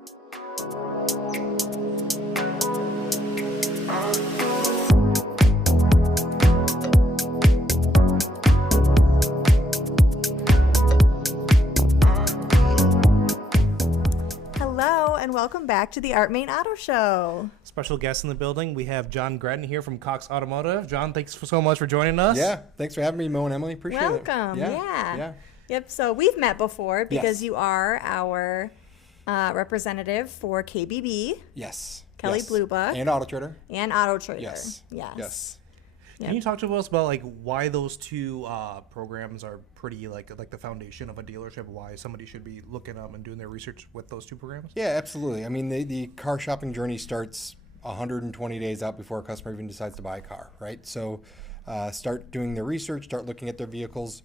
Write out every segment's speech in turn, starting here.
Hello and welcome back to the Art Moehn Auto Show. Special guest in the building. We have Jon Grattan here from Cox Automotive. Jon, thanks so much for joining us. Yeah, thanks for having me, Mo and Emily. Appreciate it. Welcome. Yeah. Yep. So we've met before because you are our representative for KBB. Yes. Kelley Blue Book. And AutoTrader. And AutoTrader. Yes. Yes. Can you talk to us about like why those two programs are pretty like the foundation of a dealership? Why somebody should be looking up and doing their research with those two programs? Yeah, absolutely. I mean, the car shopping journey starts 120 days out before a customer even decides to buy a car, right? So start doing their research, start looking at their vehicles,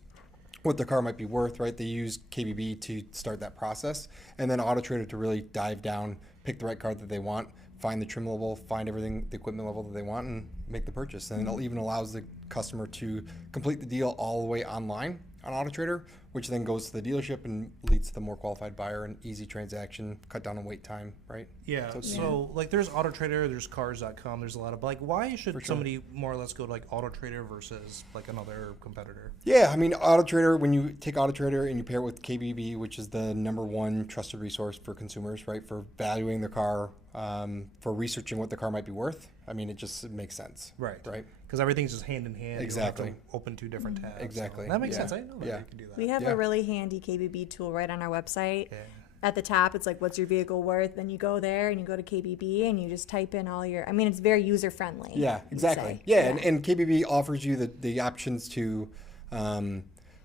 what their car might be worth, right? They use KBB to start that process, and then AutoTrader to really dive down, pick the right car that they want, find the trim level, find everything, the equipment level that they want, and make the purchase. And it even allows the customer to complete the deal all the way online on AutoTrader, which then goes to the dealership and leads to the more qualified buyer and easy transaction, cut down on wait time, right? Yeah. So like there's AutoTrader, there's cars.com, there's a lot of like why should somebody more or less go to like AutoTrader versus like another competitor? Yeah, I mean AutoTrader, when you take AutoTrader and you pair it with KBB, which is the #1 trusted resource for consumers, right? For valuing their car, for researching what the car might be worth. I mean, it makes sense. Right. Right. Because everything's just hand in hand. Exactly. You don't have to open two different tabs. Exactly. So that makes sense. I didn't know that you could do that. We have a really handy KBB tool right on our website. Yeah. At the top, it's like, what's your vehicle worth? Then you go there and you go to KBB and you just type in all your, I mean, it's very user friendly. Yeah, exactly. Yeah, and KBB offers you the options to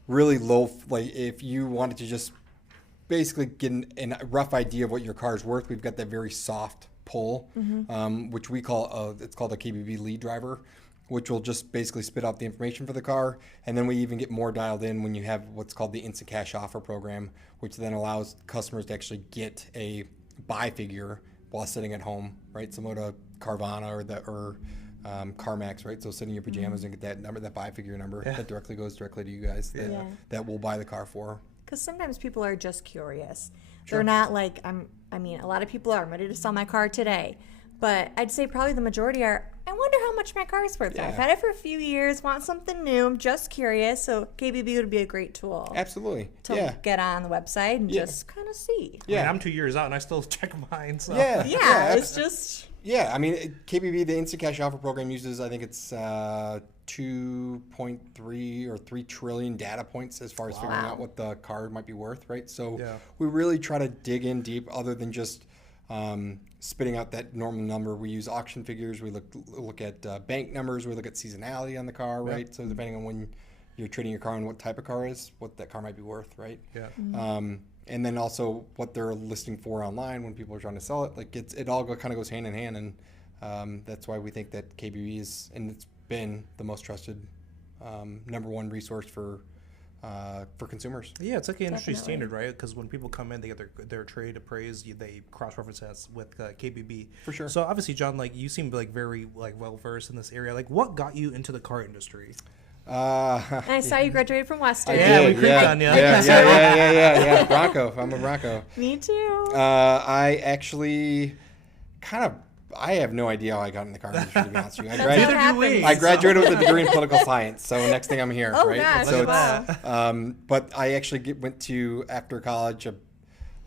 really low, like if you wanted to just basically get a rough idea of what your car is worth, we've got that very soft pull, which we call, it's called a KBB lead driver, which will just basically spit out the information for the car. And then we even get more dialed in when you have what's called the instant cash offer program, which then allows customers to actually get a buy figure while sitting at home, right? Similar to Carvana or CarMax, right? So sit in your pajamas and get that number, that buy figure number that goes directly to you guys that will buy the car for. Because sometimes people are just curious. Sure. They're not like, I mean, a lot of people are, I'm ready to sell my car today. But I'd say probably the majority are, I wonder how much my car is worth. Yeah. I've had it for a few years, want something new. I'm just curious. So KBB would be a great tool. Absolutely. To get on the website and just kind of see. Yeah, I mean, I'm 2 years out and I still check mine. So. Yeah, it's just. Yeah, I mean, KBB, the instant cash offer program uses, I think it's 2.3 or 3 trillion data points as far as figuring out what the car might be worth, right? So we really try to dig in deep other than just spitting out that normal number. We use auction figures. We look at bank numbers. We look at seasonality on the car, right? So depending on when you're trading your car and what type of car is, what that car might be worth, right? Yeah. And then also what they're listing for online when people are trying to sell it. Like it all kind of goes hand in hand, and that's why we think that KBB is, and it's been the most trusted #1 resource for consumers. Yeah, it's like an industry standard, right? Because when people come in, they get their trade appraised. They cross-reference that with KBB. For sure. So obviously, Jon, like you seem like very like well-versed in this area. Like, what got you into the car industry? And I saw you graduated from Western. We creeped on you. Yeah. Bronco. I'm a Bronco. Me too. I actually I have no idea how I got in the car industry, to be honest with you. I graduated with a degree in political science, so next thing I'm here, right? Gosh, so wow. But I actually went to, after college,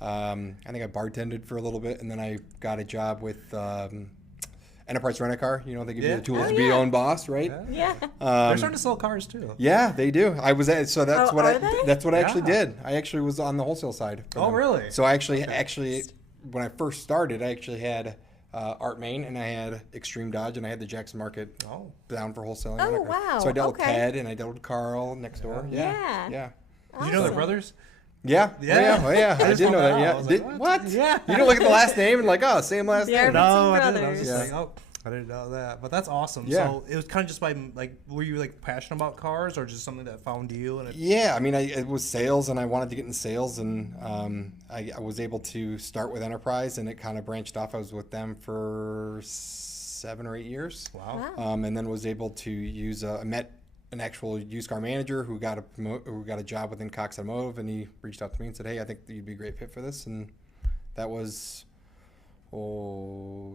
I think I bartended for a little bit, and then I got a job with Enterprise Rent-A-Car. You know, they give you the tools to be your own boss, right? Yeah. They're starting to sell cars too. Yeah, they do. I was at, so that's that's what I actually Yeah. did. I actually was on the wholesale side. Oh, really? So I actually when I first started, I actually had Art Moehn, and I had Extreme Dodge, and I had the Jackson Market down for wholesaling. Oh, wow. So I dealt with Ted, and I dealt with Carl next door. Yeah. Did you know their brothers? Yeah. Oh, yeah. I did know that. Yeah. What? Yeah. You don't look at the last name and like, oh, same last name. No, I didn't. I was just like, I didn't know that. But that's awesome. Yeah. So it was kind of just by, like, were you, like, passionate about cars or just something that found you? And Yeah. I mean, it was sales, and I wanted to get in sales, and I was able to start with Enterprise, and it kind of branched off. I was with them for 7 or 8 years. Wow. And then was able to use I met an actual used car manager who got a job within Cox Automotive, and he reached out to me and said, "Hey, I think you'd be a great fit for this." And that was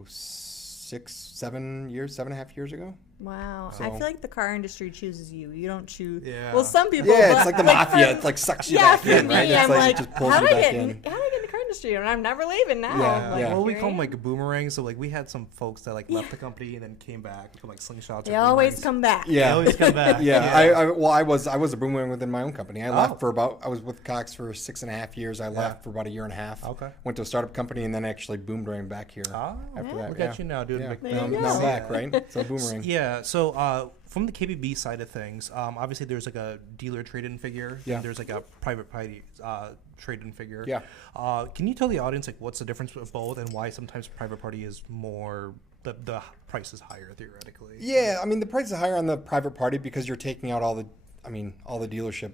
7 and a half years ago. Wow. So- I feel like the car industry chooses you. You don't choose. Yeah. Well, some people. Yeah, but, it's like the mafia. It like sucks you Yeah, back for in, me, right? It's I'm like like, it just pulls how you did I back get in. in the car industry? And I'm never leaving now. Yeah, Like, yeah. Well, we okay. call them like boomerangs. So like we had some folks that like left the company and then came back, become like slingshots. They or always boomerangs. come back. Yeah. They always come back. Yeah, I was a boomerang within my own company. I left Oh. I was with Cox for 6.5 years. I left for about a year and a half. Okay. Went to a startup company and then actually boomerang back here after that. Look at you now doing Yeah. like Now, you now I'm go. back, right? So boomerang. Yeah. So from the KBB side of things, obviously there's like a dealer trade-in figure. Yeah. And there's like a private party trade-in figure. Yeah. Can you tell the audience like what's the difference with both and why sometimes private party is more the price is higher theoretically? Yeah, I mean the price is higher on the private party because you're taking out all the dealership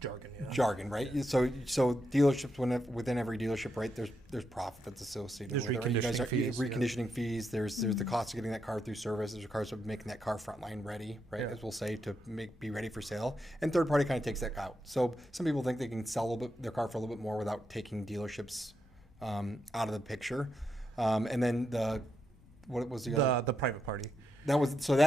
Jargon. Yeah. jargon, right? So dealerships within every dealership, right? There's profit that's associated There's with it. Right? You guys reconditioning fees, yeah. reconditioning fees. There's the cost of getting that car through service. There's the cost of making that car frontline ready, right? Yeah. As we'll say to be ready for sale. And third party kind of takes that out. So some people think they can sell their car for a little bit more without taking dealerships out of the picture. And then what was the other? The private party. That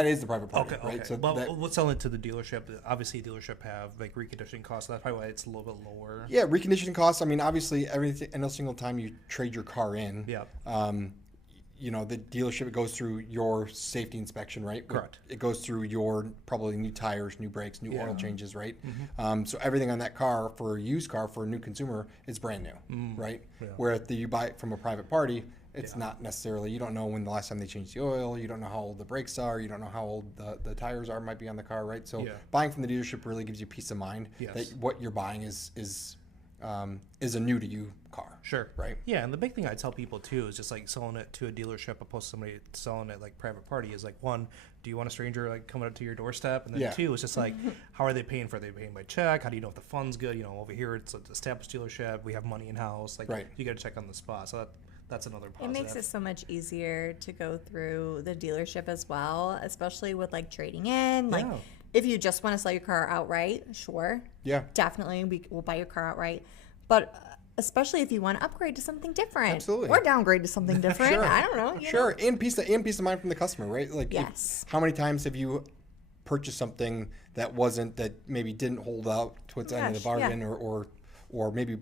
is the private party, Okay. right? Okay. So Well, that, what's selling it to the dealership? Obviously, dealership have like reconditioning costs. So that's probably why it's a little bit lower. yeah, reconditioning costs. I mean, obviously, every single time you trade your car in, Yeah. The dealership goes through your safety inspection, right? Correct. It goes through your probably new tires, new brakes, new oil changes, right? Mm-hmm. So everything on that car for a used car for a new consumer is brand new, right? Yeah. Where if you buy it from a private party, it's not necessarily, you don't know when the last time they changed the oil, you don't know how old the brakes are, you don't know how old the tires might be on the car, right? So buying from the dealership really gives you peace of mind that what you're buying is a new to you car. Sure. Right. Yeah, and the big thing I tell people too is just like selling it to a dealership opposed to somebody selling it like private party is like, one, do you want a stranger like coming up to your doorstep? And then two, it's just like, how are they paying for it? Are they paying by check? How do you know if the fund's good? Over here it's an established dealership. We have money in house. Like you got to check on the spot. So that's another positive. It makes it so much easier to go through the dealership as well, especially with like trading in. Like if you just want to sell your car outright, sure. Yeah. Definitely we'll buy your car outright. But especially if you want to upgrade to something different. Absolutely. Or downgrade to something different. Sure. I don't know. Sure. And peace of mind from the customer, right? Like how many times have you purchased something that maybe didn't hold out to its end of the bargain or maybe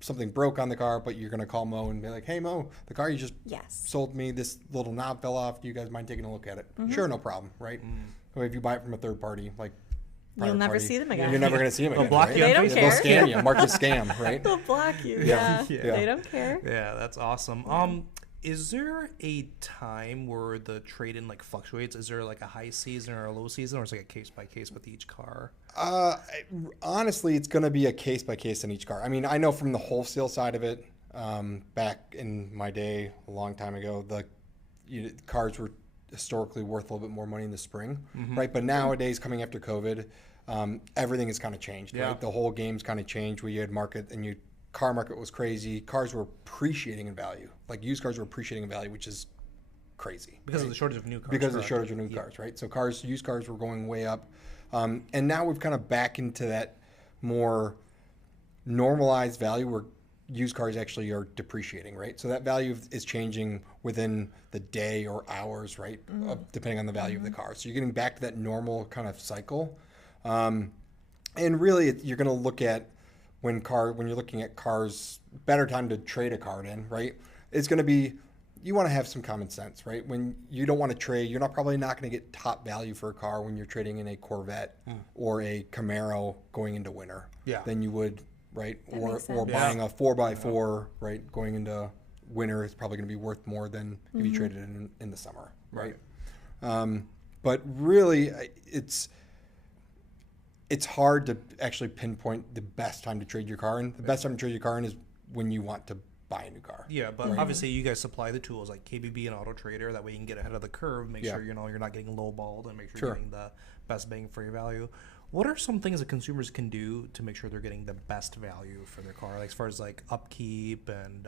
something broke on the car, but you're going to call Mo and be like, hey, Mo, the car you just sold me, this little knob fell off. Do you guys mind taking a look at it? Sure, no problem, right? Or if you buy it from a third party, like you'll never see them again. You're never going to see them again. They'll block you. They don't care. They'll scam you. Mark the scam, right? They'll block you. Yeah. Yeah. They don't care. Yeah, that's awesome. Is there a time where the trade-in like fluctuates? Is there like a high season or a low season, or is it like a case by case with each car? Honestly, it's going to be a case by case in each car. I mean, I know from the wholesale side of it, back in my day, a long time ago, cars were historically worth a little bit more money in the spring, right? But nowadays, coming after COVID, everything has kind of changed, right? The whole game's kind of changed. We had car market was crazy. Cars were appreciating in value. Like used cars were appreciating in value, which is crazy. Because of the shortage of new cars. Because of the shortage of new cars, right? So used cars were going way up. And now we've kind of back into that more normalized value where used cars actually are depreciating, right? So that value is changing within the day or hours, right? Depending on the value of the car. So you're getting back to that normal kind of cycle. And really you're going to look at when you're looking at cars, better time to trade a car in, right? It's going to be, you want to have some common sense, right? When you don't want to trade, you're probably not going to get top value for a car when you're trading in a Corvette or a Camaro going into winter than you would, right? Or buying a 4x4, right? Going into winter is probably going to be worth more than if you traded it in the summer, right? But really, it's hard to actually pinpoint the best time to trade your car in. The best time to trade your car in is when you want to buy a new car. Yeah, but obviously you guys supply the tools like KBB and AutoTrader. That way you can get ahead of the curve, make sure you're not getting lowballed, and make sure you're getting the best bang for your value. What are some things that consumers can do to make sure they're getting the best value for their car, like as far as like upkeep and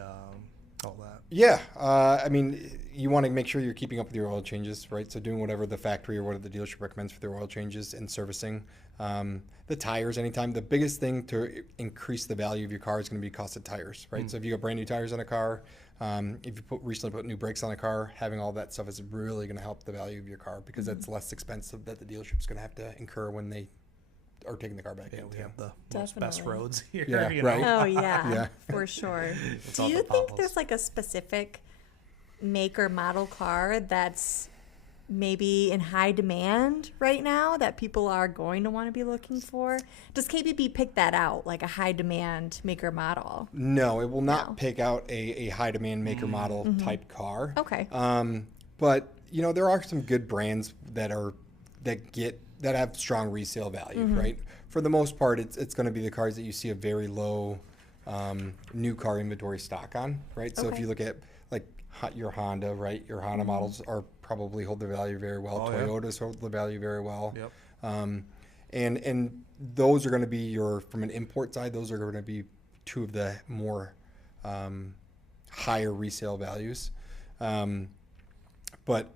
all that. Yeah, I mean, you want to make sure you're keeping up with your oil changes, right? So doing whatever the factory or whatever the dealership recommends for their oil changes and servicing. The tires, anytime. The biggest thing to increase the value of your car is going to be cost of tires, right? So if you got brand new tires on a car, if you recently put new brakes on a car, having all that stuff is really going to help the value of your car because that's less expensive that the dealership's going to have to incur when they are taking the car back in. We have the most Definitely. best roads here. Yeah, you right. know? Oh yeah, Yeah. for sure. Do all you the think potholes. there's like a specific make or model car that's maybe in high demand right now that people are going to want to be looking for? Does KBB pick that out, like a high demand make or model? No, it will not No. pick out a high demand maker model type car. Okay. But you know, there are some good brands that have strong resale value, right? For the most part, it's going to be the cars that you see a very low new car inventory stock on, right? So if Okay. you look at like your Honda, right? Your Honda models are probably hold their value very well. Oh, yeah. Toyotas hold the value very well. Yep. And those are going to be from an import side, those are going to be two of the more higher resale values. But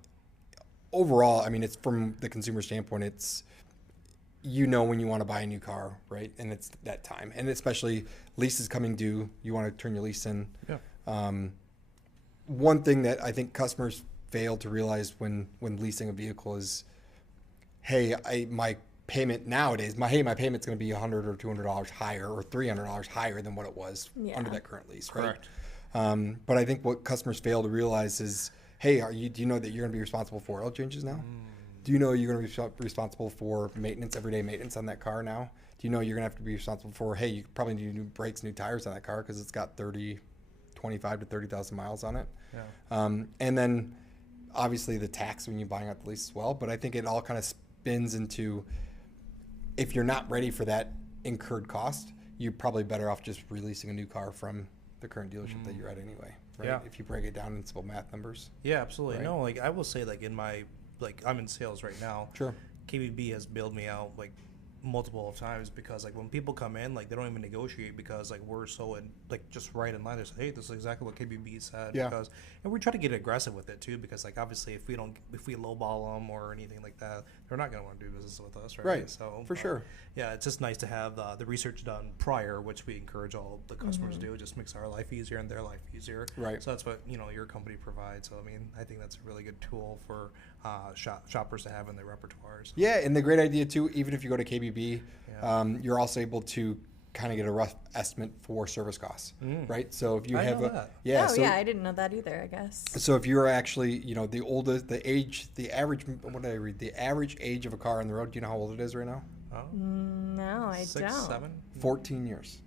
overall, I mean, it's from the consumer standpoint, it's, you know, when you want to buy a new car, right? And it's that time. And especially leases coming due, you want to turn your lease in. Yeah. One thing that I think customers fail to realize when leasing a vehicle is, hey, my payment nowadays, my payment's going to be $100 or $200 higher or $300 higher than what it was under that current lease, right? Correct. But I think what customers fail to realize is, hey, do you know that you're going to be responsible for oil changes now? Do you know you're going to be responsible for maintenance, everyday maintenance on that car now? Do you know you're going to have to be responsible for, hey, you probably need new brakes, new tires on that car because it's got 25 to 30,000 miles on it. Yeah. And then obviously the tax when you're buying out the lease as well. But I think it all kind of spins into, if you're not ready for that incurred cost, you're probably better off just releasing a new car from the current dealership that you're at anyway. Right? Yeah. If you break it down in simple math numbers. Yeah, absolutely. Right. No, like I will say, like I'm in sales right now. Sure. KBB has bailed me out like multiple of times because like when people come in, like they don't even negotiate because like we're so just right in line. They say, hey, this is exactly what KBB said. Yeah. And we try to get aggressive with it too because like obviously if we lowball them or anything like that, they're not going to want to do business with us, right? Right. So for sure. Yeah, it's just nice to have the research done prior, which we encourage all the customers to do. It just makes our life easier and their life easier. Right. So that's what your company provides. So I mean, I think that's a really good tool for shoppers to have in their repertoires. Yeah, and the great idea too, even if you go to KBB, you're also able to kind of get a rough estimate for service costs, right? So if you I have know a that. I didn't know that either, I guess. So if you're actually, the average age of a car on the road, do you know how old it is right now? Oh. No, I 6, don't. 7? 14 years.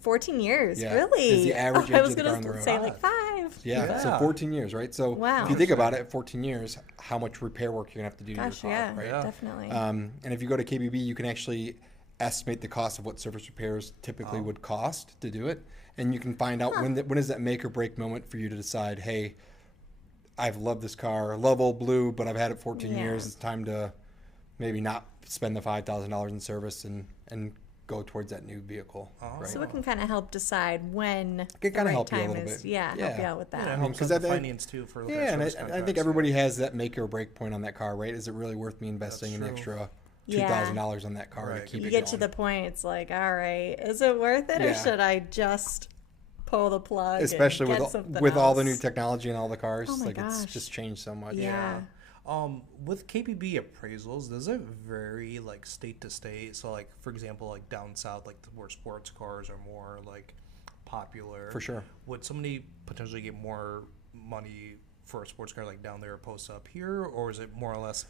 14 years, Yeah, really? is the average I age was of the car on the road. say like 5. Yeah, so Yeah. 14 years, right? So Wow. if you think about it, at 14 years, how much repair work you're going to have to do to Gosh, your car, right? Yeah. definitely. And if you go to KBB, you can actually estimate the cost of what service repairs typically would cost to do it. And you can find out when is that make or break moment for you to decide, hey, I've loved this car, I love Old Blue, but I've had it 14 Yeah. years. It's time to maybe not spend the $5,000 in service and go towards that new vehicle. Right? So it can kind of help decide when It can the kinda right help you a time little is. bit. Yeah, help you Yeah. out with Yeah, that. it helps 'cause with the I- finance too for Yeah, and I service think contracts. everybody has that make or break point on that car, right? Is it really worth me investing an true. extra Yeah. $2,000 on that car to Right. keep You it get going? to the point, it's like, all right, is it worth it, or Yeah. should I just pull the plug? Especially and get with something all the new else? technology and all the cars, Oh my like it's gosh. just changed so much. Yeah. With KBB appraisals, does it vary like state to state? So like for example, like down south, like where sports cars are more like popular. For sure. Would somebody potentially get more money for a sports car like down there opposed to up here, or is it more or less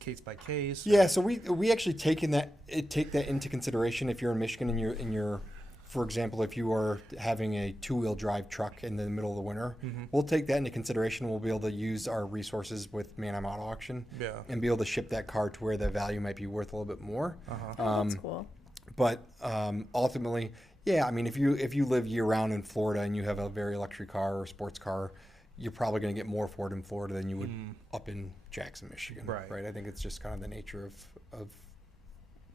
case by case? Yeah, so we actually take that into consideration if you're in Michigan and you're for example, if you are having a 2-wheel drive truck in the middle of the winter, we'll take that into consideration. We'll be able to use our resources with Manheim Auto Auction and be able to ship that car to where the value might be worth a little bit more. That's cool. But ultimately, yeah, I mean, if you live year round in Florida and you have a very luxury car or sports car, you're probably going to get more for it in Florida than you would up in Jackson, Michigan. Right. I think it's just kind of the nature of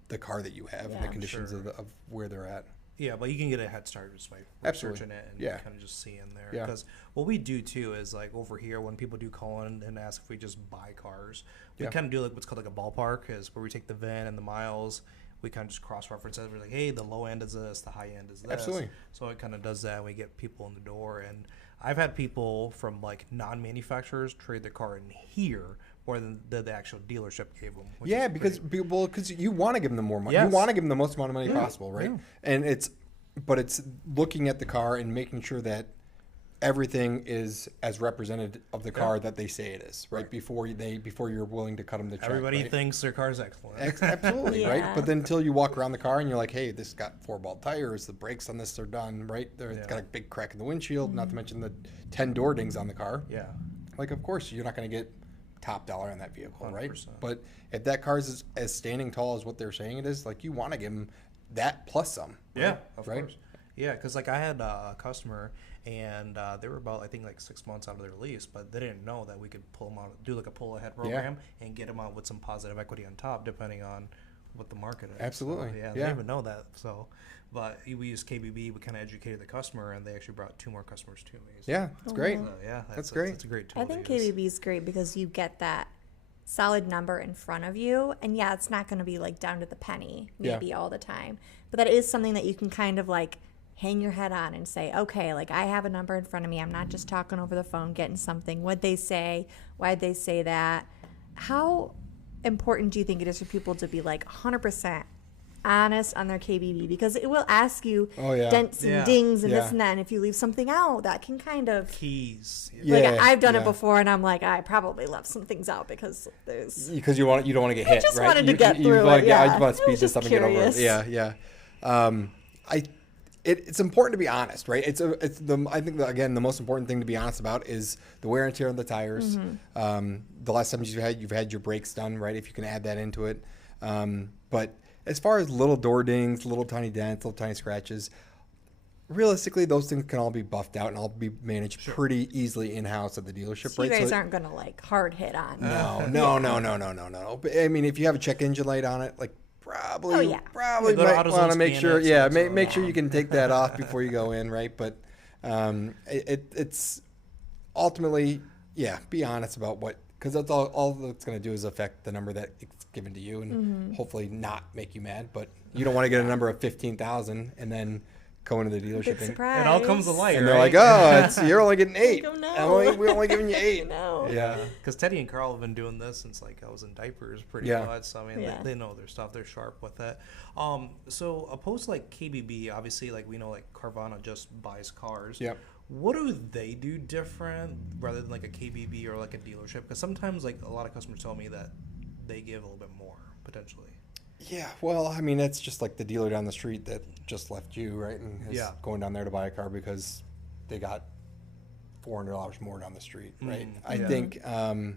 the car that you have and the conditions of where they're at. Yeah, but you can get a head start just by Absolutely. researching it and Yeah. kind of just seeing there. Yeah. Because what we do too is like over here when people do call in and ask if we just buy cars, we kind of do like what's called like a ballpark, is where we take the VIN and the miles. We kind of just cross-reference it. We're like, hey, the low end is this, the high end is this. Absolutely. So it kind of does that, and we get people in the door. And I've had people from like non-manufacturers trade their car in here more than the actual dealership gave them. Yeah, because you want to give them more money. Yes. You want to give them the most amount of money possible, right? Yeah. And it's looking at the car and making sure that everything is as represented of the car that they say it is, right? Before you're willing to cut them the check. Everybody right? thinks their car's excellent. Absolutely, Yeah. right? But then until you walk around the car and you're like, hey, this got 4-ball tires, the brakes on this are done, right? It's got a big crack in the windshield, not to mention the 10 door dings on the car. Yeah. Like, of course, you're not going to get top dollar on that vehicle, 100%. right? But if that car is as standing tall as what they're saying it is, like, you want to give them that plus some. Yeah, right? of Right? course. Yeah, because like I had a customer, and they were about I think like 6 months out of their lease, but they didn't know that we could pull them out, do like a pull ahead program, and get them out with some positive equity on top, depending on what the market is. Absolutely. So, yeah, they didn't even know that. So, but we used KBB. We kind of educated the customer, and they actually brought 2 more customers to me. So, Yeah, it's great. yeah, That's great. It's a great tool. I think to use. KBB is great because you get that solid number in front of you. And yeah, it's not going to be like down to the penny maybe all the time. But that is something that you can kind of like hang your head on and say, okay, like I have a number in front of me. I'm not just talking over the phone, getting something. What'd they say? Why'd they say that? How important do you think it is for people to be like 100% honest on their KBB? Because it will ask you dents and dings and this and that. And if you leave something out, that can kind of... Keys. Like I've done it before, and I'm like, I probably left some things out because there's... Because you don't want to get hit, I just right? wanted to get through it, I just want to speed this up and get over it. curious. Yeah. It's important to be honest, right? I think that, again, the most important thing to be honest about is the wear and tear on the tires. The last time you've had your brakes done, right? If you can add that into it. But as far as little door dings, little tiny dents, little tiny scratches, realistically, those things can all be buffed out and all be managed pretty easily in-house at the dealership, So right? you guys aren't going to like hard hit on. No. But I mean, if you have a check engine light on it, like probably Go to might AutoZone, want to make scan sure, it, make sure you can take that off before you go in, right? But it's ultimately, be honest about what, because that's all that's going to do is affect the number that it's given to you, and hopefully not make you mad. But you don't want to get a number of 15,000 and then go into the dealership Big and surprise. It all comes to light, they're right? like, oh, you're only getting 8. Oh, no. We're only giving you 8. No. Yeah. Because Teddy and Carl have been doing this since like I was in diapers pretty much. So I mean, they know their stuff. They're sharp with it. So opposed to like KBB, obviously, like we know like Carvana just buys cars. Yep. What do they do different rather than like a KBB or like a dealership? Because sometimes like a lot of customers tell me that they give a little bit more potentially. Yeah, well, I mean, it's just like the dealer down the street that just left you, right? And is going down there to buy a car because they got $400 more down the street, right? I think I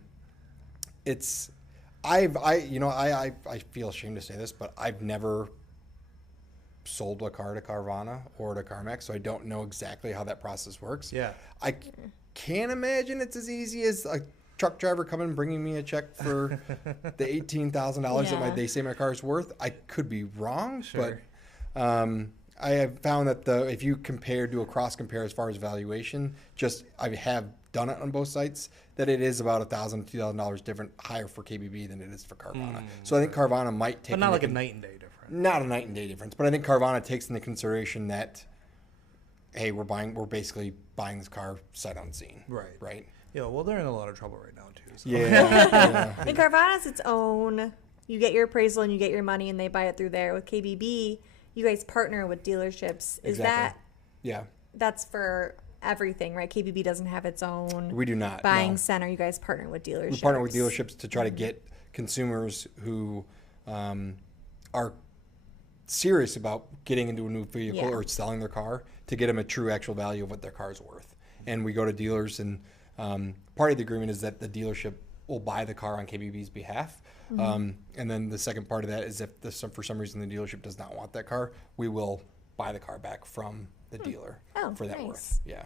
feel ashamed to say this, but I've never sold a car to Carvana or to CarMax, so I don't know exactly how that process works. Yeah. I can't imagine it's as easy as a truck driver coming and bringing me a check for the $18,000 that they say my car is worth. I could be wrong, but I have found that if you do a cross compare as far as valuation, I have done it on both sites, that it is about $1,000, $2,000 different higher for KBB than it is for Carvana. So I think Carvana might take, but not like a night and day difference. Not a night and day difference, but I think Carvana takes into consideration that, hey, we're basically buying this car sight unseen. Right. Yeah, well, they're in a lot of trouble right now, too. So. Yeah. And Carvana's its own. You get your appraisal and you get your money and they buy it through there. With KBB, you guys partner with dealerships. Is that... Yeah. That's for everything, right? KBB doesn't have its own... We do not. Buying center. You guys partner with dealerships. We partner with dealerships to try to get consumers who are serious about getting into a new vehicle or selling their car to get them a true actual value of what their car is worth. And we go to dealers, and part of the agreement is that the dealership will buy the car on KBB's behalf. And then the second part of that is if for some reason the dealership does not want that car, we will buy the car back from the dealer for that worth. Yeah.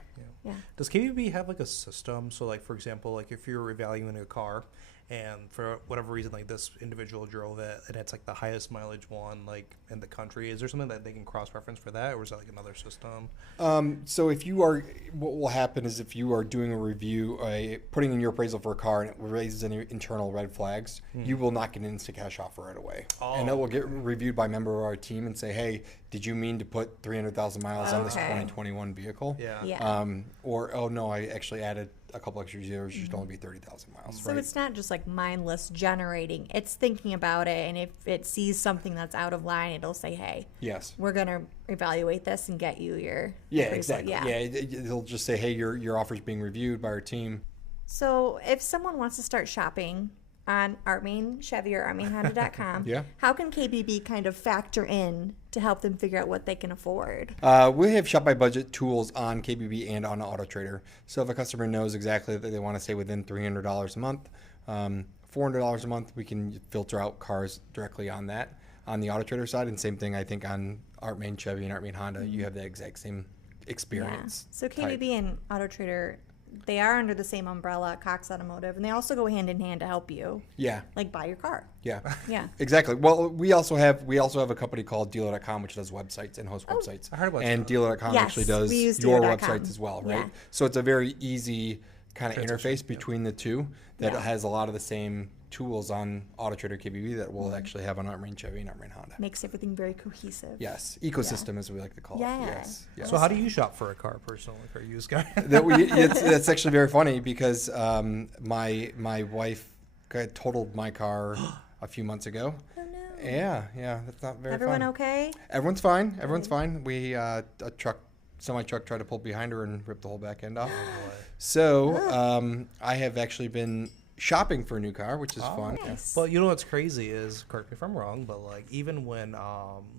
Does KBB have like a system? So like, for example, like if you're evaluating a car and for whatever reason, like this individual drove it, and it's like the highest mileage one like in the country. Is there something that they can cross-reference for that, or is that like another system? So if you are, what will happen is if you are doing a review, putting in your appraisal for a car and it raises any internal red flags, you will not get an instant cash offer right away. And it will get reviewed by a member of our team and say, hey, did you mean to put 300,000 miles on this 2021 vehicle? Or, oh no, I actually added a couple extra zeros, you should only be 30,000 miles. So it's not just like mindless generating, it's thinking about it, and if it sees something that's out of line, it'll say, hey, we're going to evaluate this and get you your exactly. It'll just say, hey, your offer's being reviewed by our team. So if someone wants to start shopping on Art Moehn Chevy or ArtMoehnHonda.com, how can KBB kind of factor in to help them figure out what they can afford? We have shop by budget tools on KBB and on AutoTrader. So if a customer knows exactly that they want to stay within $300 a month, $400 a month, we can filter out cars directly on that on the AutoTrader side. And same thing, I think, on Art Moehn Chevy and Art Moehn Honda, you have the exact same experience. So KBB and AutoTrader, they are under the same umbrella, Cox Automotive, and they also go hand in hand to help you. Like buy your car. Exactly. Well, we also have a company called Dealer.com, which does websites and hosts websites. I heard about and that. Dealer.com actually does your websites as well, right? So it's a very easy kind of interface between the two that has a lot of the same tools on AutoTrader KBB that we'll actually have on Art Moehn Chevy and Art Moehn Honda. Makes everything very cohesive. Ecosystem as we like to call it. Yes. So how do you shop for a car personally, for a used car? That's actually very funny because my wife totaled my car a few months ago. Oh no. Yeah, that's not very Everyone fun. okay? Everyone's fine. We a semi-truck tried to pull behind her and rip the whole back end off. So I have actually been shopping for a new car, which is fun. Nice. Well, you know what's crazy is, correct me if I'm wrong, but like even when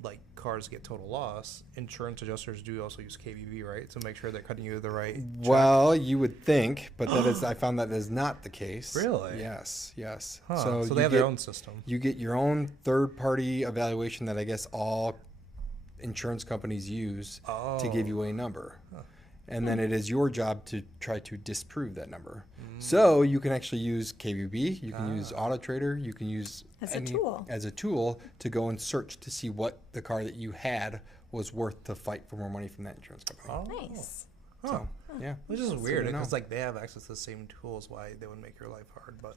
like cars get total loss, insurance adjusters do also use KBB, right, to make sure they're cutting you the right check. Well, you would think, but I found that is not the case. Really? Yes. So they have their own system. You get your own third-party evaluation that I guess all insurance companies use to give you a number. And then it is your job to try to disprove that number. So you can actually use KBB, you can use AutoTrader, you can use as a tool to go and search to see what the car that you had was worth to fight for more money from that insurance company. Nice. So, which is weird because like they have access to the same tools. Why they would make your life hard, but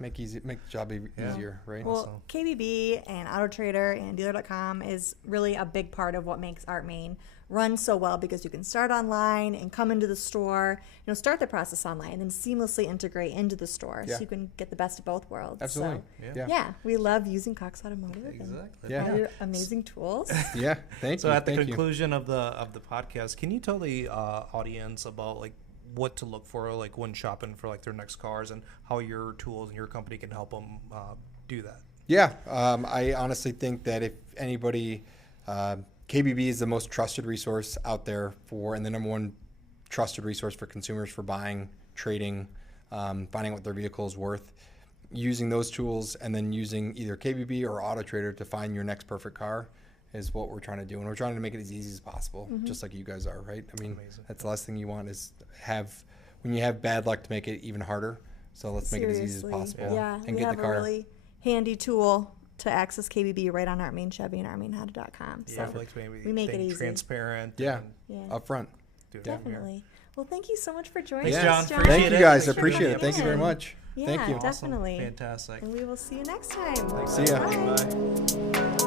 make the job easier, right? Well, KBB and AutoTrader and Dealer.com is really a big part of what makes Art Moehn run so well, because you can start online and come into the store, start the process online and then seamlessly integrate into the store, so you can get the best of both worlds. Absolutely. So, we love using Cox Automotive. Exactly. And all your amazing tools. Thank you. So at the conclusion of the podcast, can you tell the audience about like what to look for, like when shopping for like their next cars, and how your tools and your company can help them do that? I honestly think that if anybody, KBB is the most trusted resource out there and the number one trusted resource for consumers for buying, trading, finding what their vehicle is worth. Using those tools and then using either KBB or AutoTrader to find your next perfect car is what we're trying to do. And we're trying to make it as easy as possible, just like you guys are, right? I mean, that's the last thing you want is when you have bad luck, to make it even harder. So let's make it as easy as possible and get the car. A really handy tool to access KBB right on Art Moehn Chevy and ArtMoehnHonda.com. So we make it easy, transparent. Up front. Definitely. Well, thank you so much for joining us, Jon. Thank you guys. Appreciate it. Thank you very much. Yeah, thank you. Definitely. Awesome. Fantastic. And we will see you next time. See ya. Bye.